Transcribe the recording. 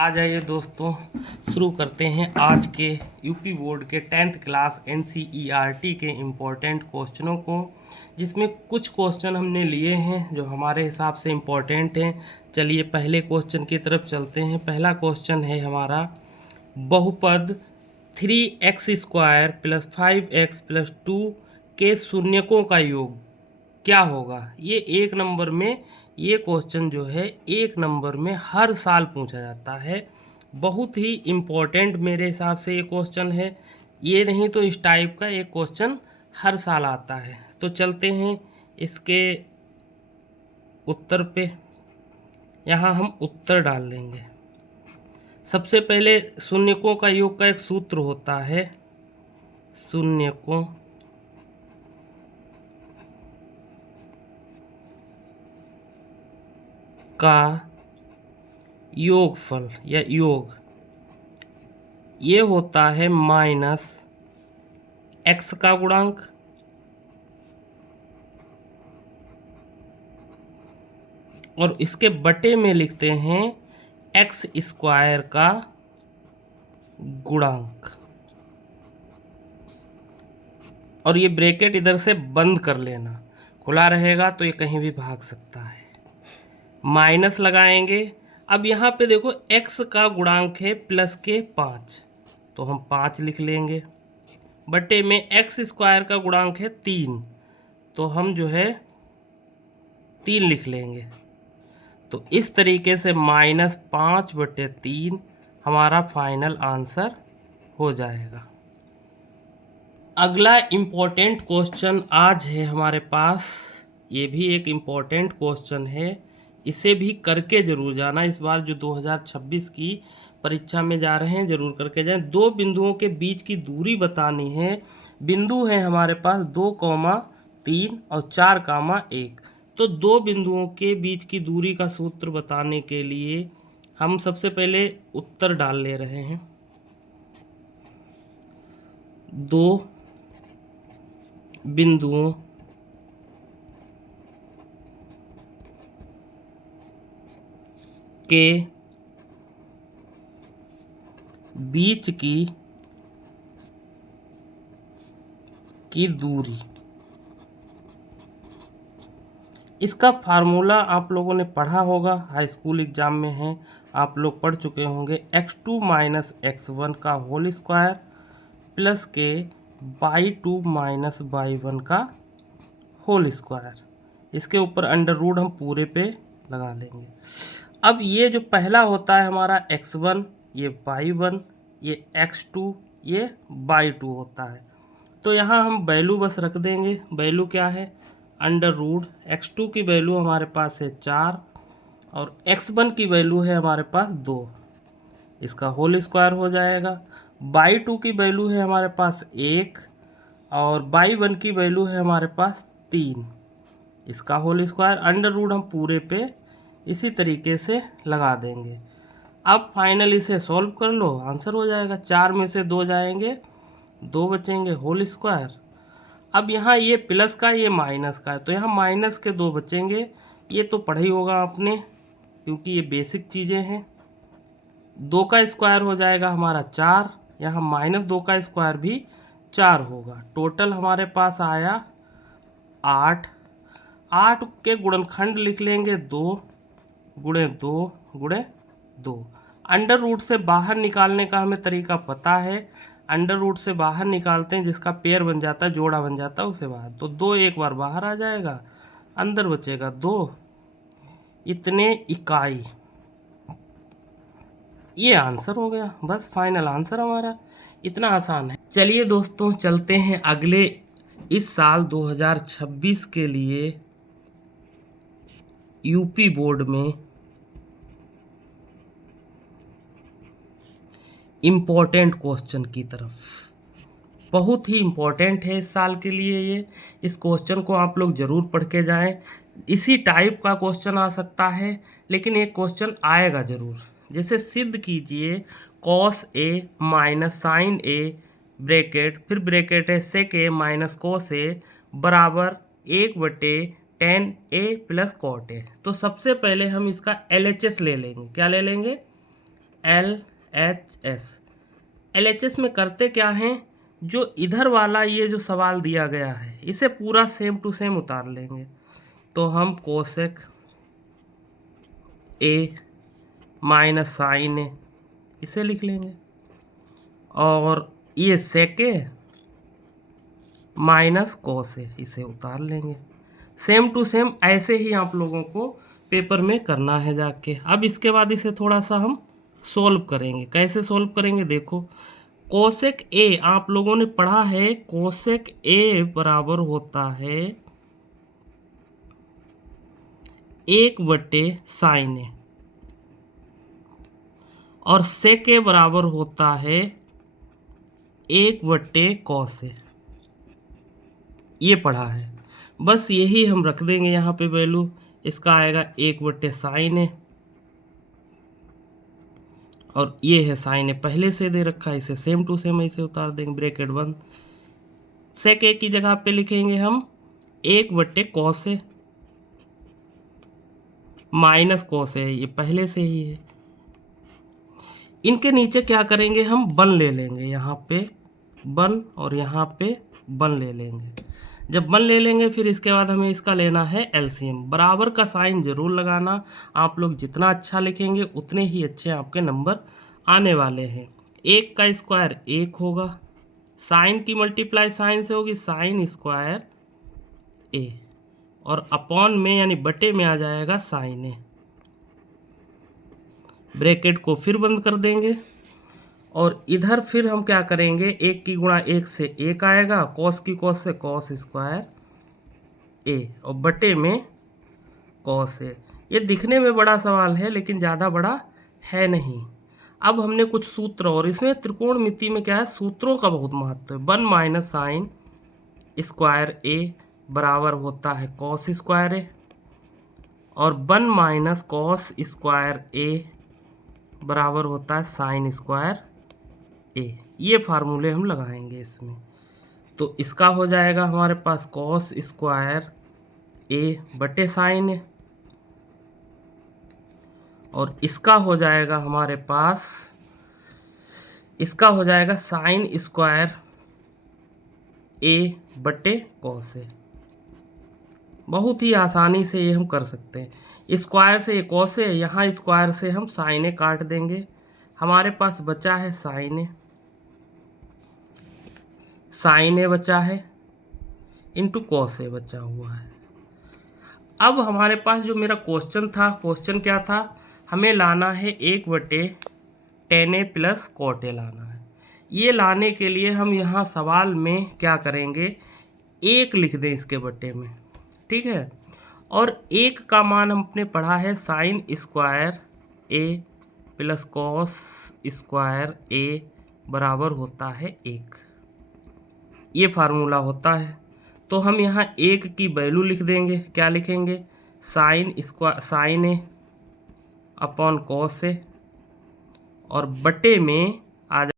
आ जाइए दोस्तों, शुरू करते हैं आज के यूपी बोर्ड के 10th क्लास NCERT के इम्पोर्टेंट क्वेश्चनों को, जिसमें कुछ क्वेश्चन हमने लिए हैं जो हमारे हिसाब से इम्पोर्टेंट हैं। चलिए पहले क्वेश्चन की तरफ चलते हैं। पहला क्वेश्चन है हमारा, बहुपद 3x² + 5x + 2 के शून्यकों का योग क्या होगा। ये एक नंबर में, ये क्वेश्चन जो है एक नंबर में हर साल पूछा जाता है। बहुत ही इम्पोर्टेंट मेरे हिसाब से ये क्वेश्चन है। ये नहीं तो इस टाइप का एक क्वेश्चन हर साल आता है। तो चलते हैं इसके उत्तर पे। यहाँ हम उत्तर डाल लेंगे। सबसे पहले शून्यकों का योग का एक सूत्र होता है, शून्यकों का योगफल या योग, ये होता है -x का गुणांक और इसके बटे में लिखते हैं x² का गुणांक, और ये ब्रैकेट इधर से बंद कर लेना, खुला रहेगा तो ये कहीं भी भाग सकता है। माइनस लगाएंगे। अब यहाँ पे देखो x का गुणांक है प्लस के 5, तो हम 5 लिख लेंगे। बटे में x² का गुणांक है 3, तो हम जो है 3 लिख लेंगे। तो इस तरीके से -5/3 हमारा फाइनल आंसर हो जाएगा। अगला इम्पोर्टेंट क्वेश्चन आज है हमारे पास। ये भी एक इम्पोर्टेंट क्वेश्चन है, इसे भी करके ज़रूर जाना। इस बार जो 2026 की परीक्षा में जा रहे हैं ज़रूर करके जाएं। दो बिंदुओं के बीच की दूरी बतानी है। बिंदु है हमारे पास 2,3 और 4,1। तो दो बिंदुओं के बीच की दूरी का सूत्र बताने के लिए हम सबसे पहले उत्तर डाल ले रहे हैं। दो बिंदुओं के बीच की दूरी, इसका फार्मूला आप लोगों ने पढ़ा होगा, हाई स्कूल एग्जाम में है, आप लोग पढ़ चुके होंगे। x2 - x1 का होल स्क्वायर प्लस के y2 - y1 का होल स्क्वायर। इसके ऊपर अंडर रूट हम पूरे पे लगा लेंगे। अब ये जो पहला होता है हमारा x1, ये y1, ये x2, ये y2 होता है। तो यहाँ हम वैल्यू बस रख देंगे। वैल्यू क्या है, अंडर रूट x2 की वैल्यू हमारे पास है 4 और x1 की वैल्यू है हमारे पास 2, इसका होल स्क्वायर हो जाएगा। y2 की वैल्यू है हमारे पास 1 और y1 की वैल्यू है हमारे पास 3, इसका होल स्क्वायर। अंडर रूट हम पूरे पे इसी तरीके से लगा देंगे। अब फाइनल इसे सॉल्व कर लो, आंसर हो जाएगा। 4 में से 2 जाएंगे, 2 बचेंगे, होल स्क्वायर। अब यहाँ ये प्लस का, ये माइनस का है, तो यहाँ माइनस के 2 बचेंगे। ये तो पढ़ा ही होगा आपने, क्योंकि ये बेसिक चीज़ें हैं। 2 का स्क्वायर हो जाएगा हमारा 4, यहाँ -2 का स्क्वायर भी 4 होगा। टोटल हमारे पास आया 8। 8 के गुणनखंड लिख लेंगे 2 गुणे 2 गुणे 2। अंडर रूट से बाहर निकालने का हमें तरीका पता है। अंडर रूट से बाहर निकालते हैं, जिसका पेयर बन जाता है, जोड़ा बन जाता है, उसे बाहर। तो 2 एक बार बाहर आ जाएगा, अंदर बचेगा 2, इतने इकाई। ये आंसर हो गया, बस फाइनल आंसर हमारा। इतना आसान है। चलिए दोस्तों चलते हैं अगले, इस साल 2026 के लिए यूपी बोर्ड में इम्पोर्टेंट क्वेश्चन की तरफ। बहुत ही इम्पोर्टेंट है इस साल के लिए ये। इस क्वेश्चन को आप लोग ज़रूर पढ़ के जाएं। इसी टाइप का क्वेश्चन आ सकता है, लेकिन एक क्वेश्चन आएगा ज़रूर। जैसे सिद्ध कीजिए cos A - sin A bracket, फिर ब्रैकेट है sec A - cos A बराबर 1/tan A + cot A। तो सबसे पहले हम इसका LHS ले लेंगे। क्या ले लेंगे, LHS। LHS में करते क्या हैं, जो इधर वाला ये जो सवाल दिया गया है इसे पूरा सेम टू सेम उतार लेंगे। तो हम cosec A minus sine A इसे लिख लेंगे, और ये sec A minus cos A इसे उतार लेंगे। सेम टू सेम ऐसे ही आप लोगों को पेपर में करना है जाके। अब इसके बाद इसे थोड़ा सा हम सोल्व करेंगे। कैसे सोल्व करेंगे, देखो कोसेक A आप लोगों ने पढ़ा है, कोसेक A बराबर होता है 1/sin A, और सेक A बराबर होता है 1/cos A। ये पढ़ा है, बस यही हम रख देंगे यहाँ पे वैल्यू। इसका आएगा 1/sin A, और ये है साइन A पहले से दे रखा है, इसे सेम टू सेम ऐसे उतार देंगे, ब्रैकेट बंद। सेक A की जगह पे लिखेंगे हम 1/cos A minus cos A, ये पहले से ही है। इनके नीचे क्या करेंगे, हम वन ले लेंगे, यहाँ पे वन और यहाँ पे वन ले लेंगे। जब वन ले लेंगे फिर इसके बाद हमें इसका लेना है एलसीएम। बराबर का साइन जरूर लगाना, आप लोग जितना अच्छा लिखेंगे उतने ही अच्छे आपके नंबर आने वाले हैं। 1 का स्क्वायर 1 होगा, साइन की मल्टीप्लाई साइन से होगी साइन स्क्वायर A, और अपॉन में यानी बटे में आ जाएगा साइन A। ब्रैकेट को फिर बंद कर देंगे, और इधर फिर हम क्या करेंगे, 1 की गुणा 1 से 1 आएगा, कॉस की कॉस से कॉस स्क्वायर A, और बटे में कॉस A। ये दिखने में बड़ा सवाल है लेकिन ज़्यादा बड़ा है नहीं। अब हमने कुछ सूत्र, और इसमें त्रिकोणमिति में क्या है, सूत्रों का बहुत महत्व है। 1 माइनस साइन स्क्वायर A बराबर होता है कॉस स्क्वायर A, और 1 माइनस कॉस स्क्वायर A बराबर होता है साइन स्क्वायर A। ये फार्मूले हम लगाएंगे इसमें। तो इसका हो जाएगा हमारे पास कॉस स्क्वायर A बटे साइन A, और इसका हो जाएगा हमारे पास, इसका हो जाएगा साइन स्क्वायर A बटे कॉस A। बहुत ही आसानी से ये हम कर सकते हैं। स्क्वायर से ये कॉस A, यहाँ स्क्वायर से हम साइन A काट देंगे, हमारे पास बचा है साइन A, साइन A बचा है इंटू कॉस A बचा हुआ है। अब हमारे पास जो मेरा क्वेश्चन था, क्वेश्चन क्या था, हमें लाना है 1/tan A plus cot A लाना है। ये लाने के लिए हम यहाँ सवाल में क्या करेंगे, 1 लिख दें इसके बटे में, ठीक है। और 1 का मान हमने पढ़ा है sine square A plus cos square A बराबर होता है 1, ये फार्मूला होता है। तो हम यहाँ 1 की वैल्यू लिख देंगे, क्या लिखेंगे, sine A upon cos A, और बटे में